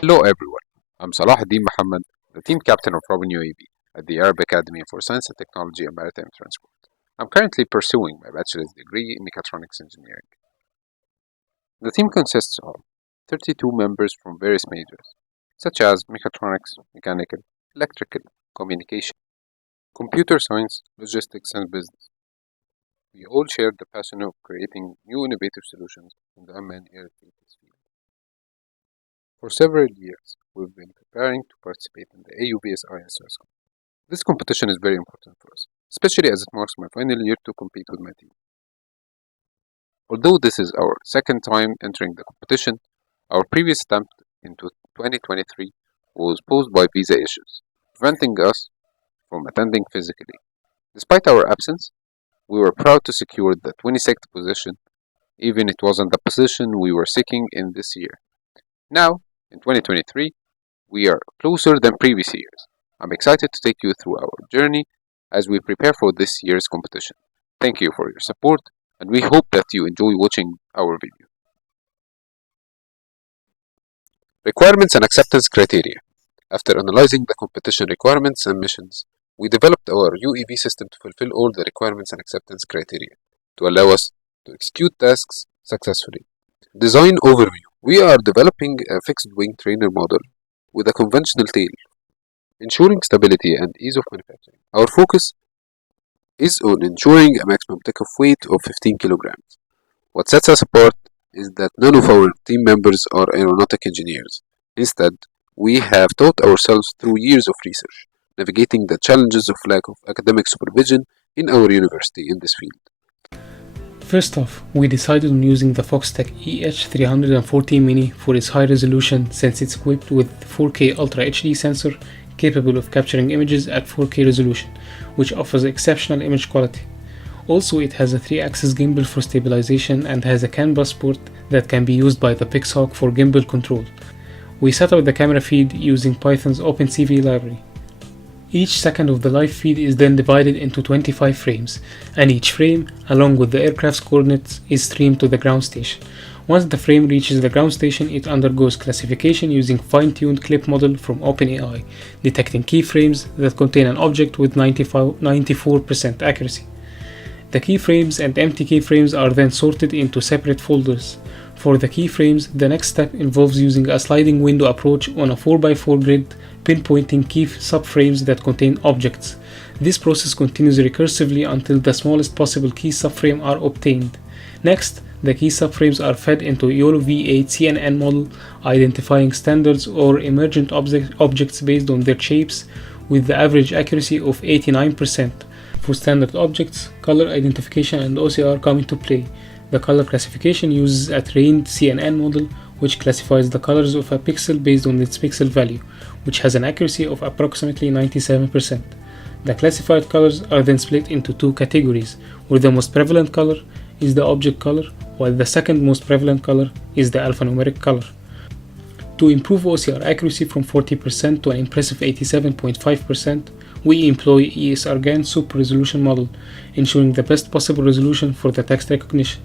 Hello everyone, I'm Salahuddin Muhammad, the team captain of RobEn UAV at the Arab Academy for Science and Technology and Maritime Transport. I'm currently pursuing my bachelor's degree in mechatronics engineering. The team consists of 32 members from various majors, such as mechatronics, mechanical, electrical, communication, computer science, logistics, and business. We all share the passion of creating new innovative solutions in the unmanned air activities field. For several years, we've been preparing to participate in the AUVSI and SUAS. This competition is very important for us, especially as it marks my final year to compete with my team. Although this is our second time entering the competition, our previous attempt in 2023 was posed by visa issues, preventing us from attending physically. Despite our absence, we were proud to secure the 26th position, even it wasn't the position we were seeking in this year. Now, in 2023, we are closer than previous years. I'm excited to take you through our journey as we prepare for this year's competition. Thank you for your support, and we hope that you enjoy watching our video. Requirements and acceptance criteria. After analyzing the competition requirements and missions, we developed our UEV system to fulfill all the requirements and acceptance criteria to allow us to execute tasks successfully. Design overview. We are developing a fixed-wing trainer model with a conventional tail, ensuring stability and ease of manufacturing. Our focus is on ensuring a maximum takeoff weight of 15 kilograms. What sets us apart is that none of our team members are aeronautic engineers. Instead, we have taught ourselves through years of research, navigating the challenges of lack of academic supervision in our university in this field. First off, we decided on using the Foxtech EH340 Mini for its high resolution since it's equipped with 4K Ultra HD sensor capable of capturing images at 4K resolution, which offers exceptional image quality. Also, it has a 3-axis gimbal for stabilization and has a CAN bus port that can be used by the Pixhawk for gimbal control. We set up the camera feed using Python's OpenCV library. Each second of the live feed is then divided into 25 frames, and each frame, along with the aircraft's coordinates, is streamed to the ground station. Once the frame reaches the ground station, it undergoes classification using fine-tuned clip model from OpenAI, detecting keyframes that contain an object with 94% accuracy. The keyframes and empty keyframes are then sorted into separate folders. For the keyframes, the next step involves using a sliding window approach on a 4x4 grid, pinpointing key subframes that contain objects. This process continues recursively until the smallest possible key subframe are obtained. Next, the key subframes are fed into YOLO V8 CNN model, identifying standards or emergent objects based on their shapes, with the average accuracy of 89%. For standard objects, color identification and OCR come into play. The color classification uses a trained CNN model, which classifies the colors of a pixel based on its pixel value, which has an accuracy of approximately 97%. The classified colors are then split into two categories, where the most prevalent color is the object color, while the second most prevalent color is the alphanumeric color. To improve OCR accuracy from 40% to an impressive 87.5%, we employ ESR GAN Super Resolution model, ensuring the best possible resolution for the text recognition.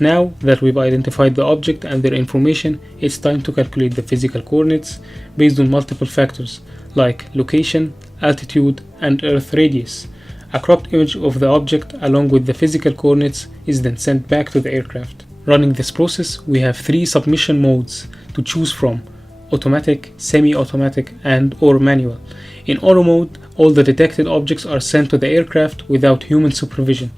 Now that we've identified the object and their information, it's time to calculate the physical coordinates based on multiple factors like location, altitude, and Earth radius. A cropped image of the object along with the physical coordinates is then sent back to the aircraft. Running this process, we have three submission modes to choose from: automatic, semi-automatic, and/or manual. In auto mode, all the detected objects are sent to the aircraft without human supervision,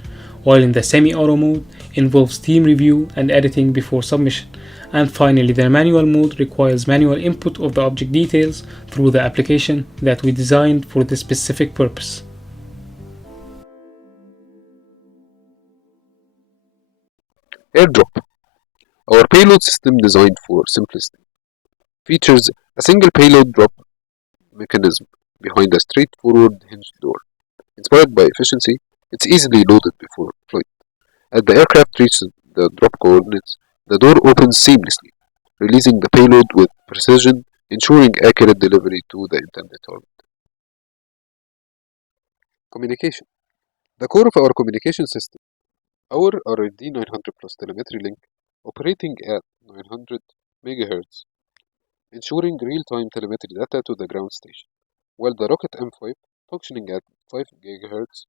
while in the semi-auto mode involves team review and editing before submission. And finally, the manual mode requires manual input of the object details through the application that we designed for this specific purpose. Airdrop. Our payload system designed for simplicity features a single payload drop mechanism behind a straightforward hinged door. Inspired by efficiency, it's easily loaded before flight. As the aircraft reaches the drop coordinates, the door opens seamlessly, releasing the payload with precision, ensuring accurate delivery to the intended target. Communication. The core of our communication system, our RD 900 plus telemetry link, operating at 900 MHz, ensuring real-time telemetry data to the ground station, while the Rocket M5, functioning at 5 GHz,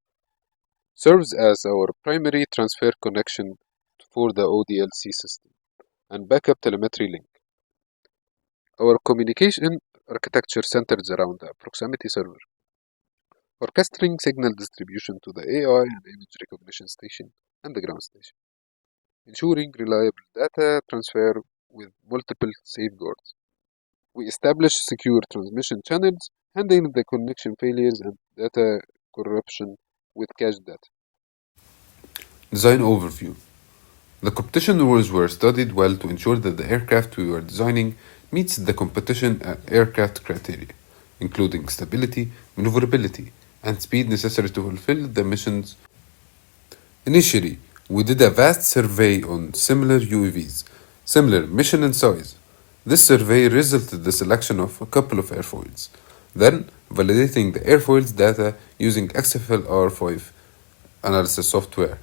serves as our primary transfer connection for the ODLC system and backup telemetry link. Our communication architecture centers around a proximity server, orchestrating signal distribution to the AI and image recognition station and the ground station, ensuring reliable data transfer with multiple safeguards. We establish secure transmission channels, handling the connection failures and data corruption with cached data. Design overview. The competition rules were studied well to ensure that the aircraft we were designing meets the competition aircraft criteria, including stability, maneuverability, and speed necessary to fulfill the missions. Initially, we did a vast survey on similar UAVs, similar mission and size. This survey resulted in the selection of a couple of airfoils, then validating the airfoils data using XFL R5 analysis software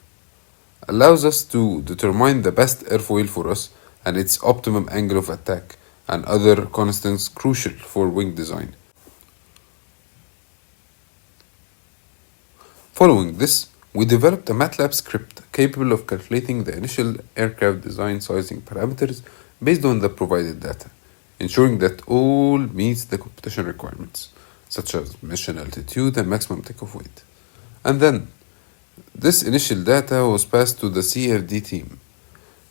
allows us to determine the best airfoil for us and its optimum angle of attack and other constants crucial for wing design. Following this, we developed a MATLAB script capable of calculating the initial aircraft design sizing parameters based on the provided data, ensuring that all meets the competition requirements, such as mission altitude and maximum takeoff weight. And then, this initial data was passed to the CFD team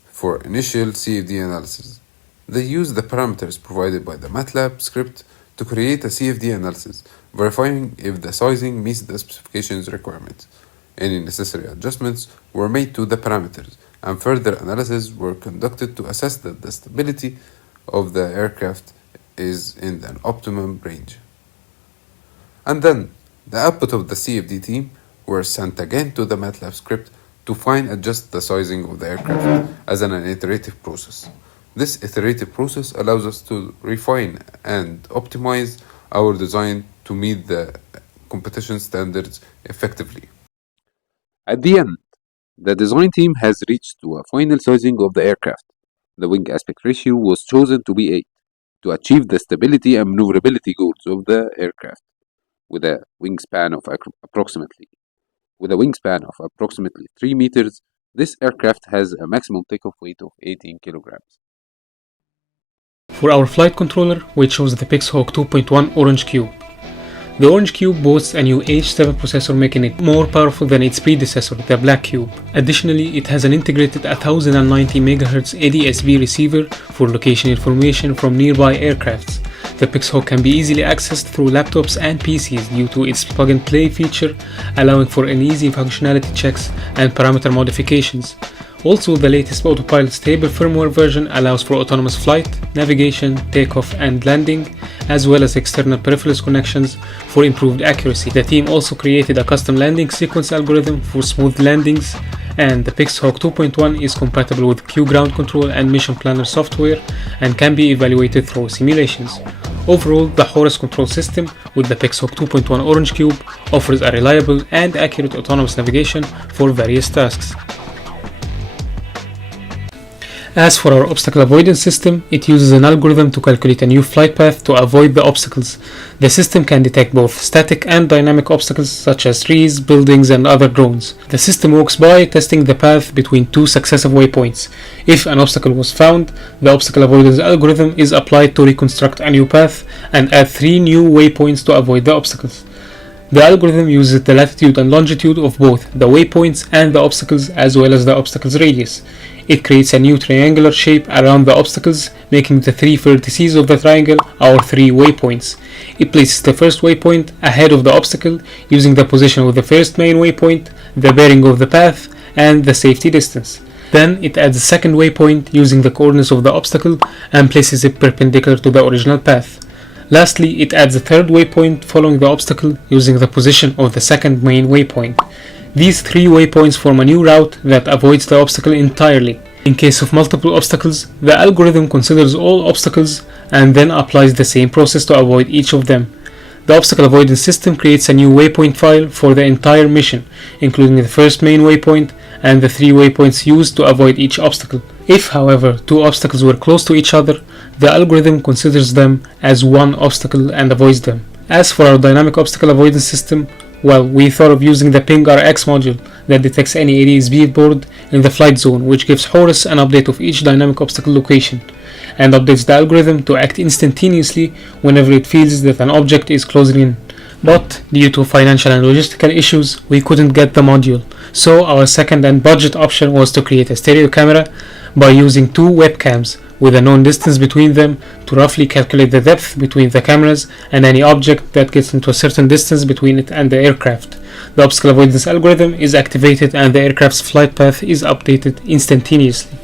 for initial CFD analysis. They used the parameters provided by the MATLAB script to create a CFD analysis, verifying if the sizing meets the specifications requirements. Any necessary adjustments were made to the parameters, and further analyses were conducted to assess that the stability of the aircraft is in an optimum range. And then, the output of the CFD team were sent again to the MATLAB script to fine adjust the sizing of the aircraft as an iterative process. This iterative process allows us to refine and optimize our design to meet the competition standards effectively. At the end, the design team has reached to a final sizing of the aircraft. The wing aspect ratio was chosen to be 8 to achieve the stability and maneuverability goals of the aircraft with a wingspan of approximately 3 meters. This aircraft has a maximum takeoff weight of 18 kilograms. For our flight controller, we chose the Pixhawk 2.1 Orange Cube. The Orange Cube boasts a new H7 processor, making it more powerful than its predecessor, the Black Cube. Additionally, it has an integrated 1090 MHz ADS-B receiver for location information from nearby aircrafts. The Pixhawk can be easily accessed through laptops and PCs due to its plug-and-play feature, allowing for an easy functionality checks and parameter modifications. Also, the latest Autopilot stable firmware version allows for autonomous flight, navigation, takeoff and landing, as well as external peripherals connections for improved accuracy. The team also created a custom landing sequence algorithm for smooth landings, and the Pixhawk 2.1 is compatible with Q Ground Control and Mission Planner software and can be evaluated through simulations. Overall, the Horus control system with the Pixhawk 2.1 Orange Cube offers a reliable and accurate autonomous navigation for various tasks. As for our obstacle avoidance system, it uses an algorithm to calculate a new flight path to avoid the obstacles. The system can detect both static and dynamic obstacles such as trees, buildings, and other drones. The system works by testing the path between two successive waypoints. If an obstacle was found, the obstacle avoidance algorithm is applied to reconstruct a new path and add 3 new waypoints to avoid the obstacles. The algorithm uses the latitude and longitude of both the waypoints and the obstacles as well as the obstacle's radius. It creates a new triangular shape around the obstacles, making the 3 vertices of the triangle our 3 waypoints. It places the first waypoint ahead of the obstacle using the position of the first main waypoint, the bearing of the path, and the safety distance. Then it adds a second waypoint using the coordinates of the obstacle and places it perpendicular to the original path. Lastly, it adds a third waypoint following the obstacle using the position of the second main waypoint. These 3 waypoints form a new route that avoids the obstacle entirely. In case of multiple obstacles, the algorithm considers all obstacles and then applies the same process to avoid each of them. The obstacle avoidance system creates a new waypoint file for the entire mission, including the first main waypoint and the 3 waypoints used to avoid each obstacle. If, however, 2 obstacles were close to each other, the algorithm considers them as one obstacle and avoids them. As for our dynamic obstacle avoidance system, well, we thought of using the ping-RX module that detects any ADS-B board in the flight zone, which gives Horus an update of each dynamic obstacle location, and updates the algorithm to act instantaneously whenever it feels that an object is closing in. But due to financial and logistical issues, we couldn't get the module, so our second and budget option was to create a stereo camera by using 2 webcams with a known distance between them to roughly calculate the depth between the cameras and any object that gets into a certain distance between it and the aircraft. The obstacle avoidance algorithm is activated and the aircraft's flight path is updated instantaneously.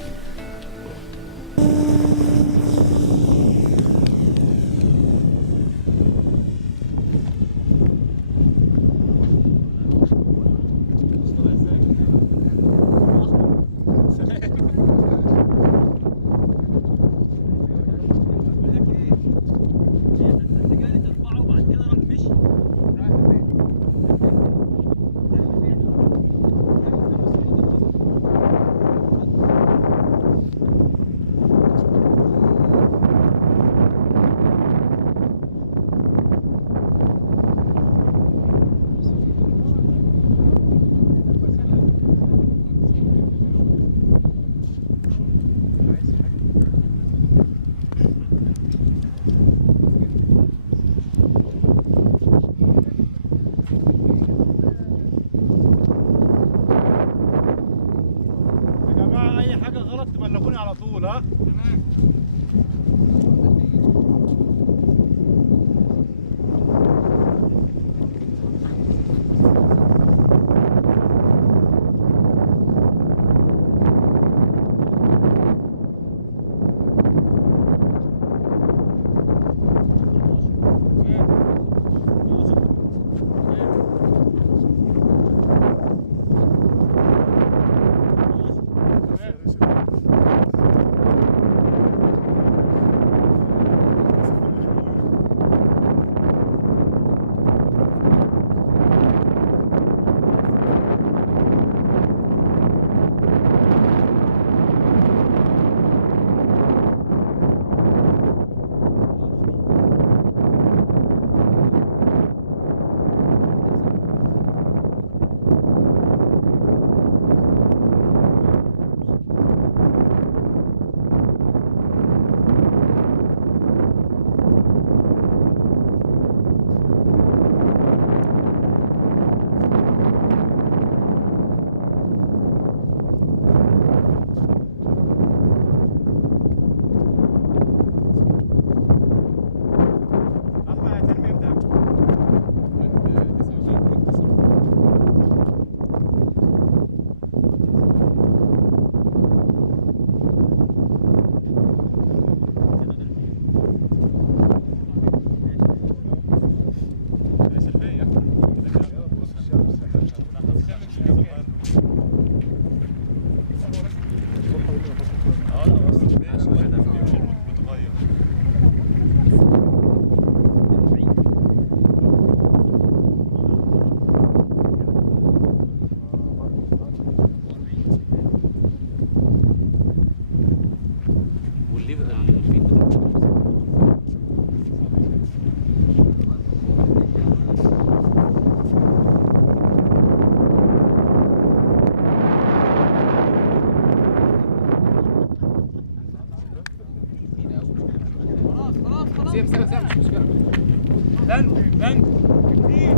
اي حاجه غلط تبلغوني على طول. ها تمام. سيب مش مشكله. بند كتير.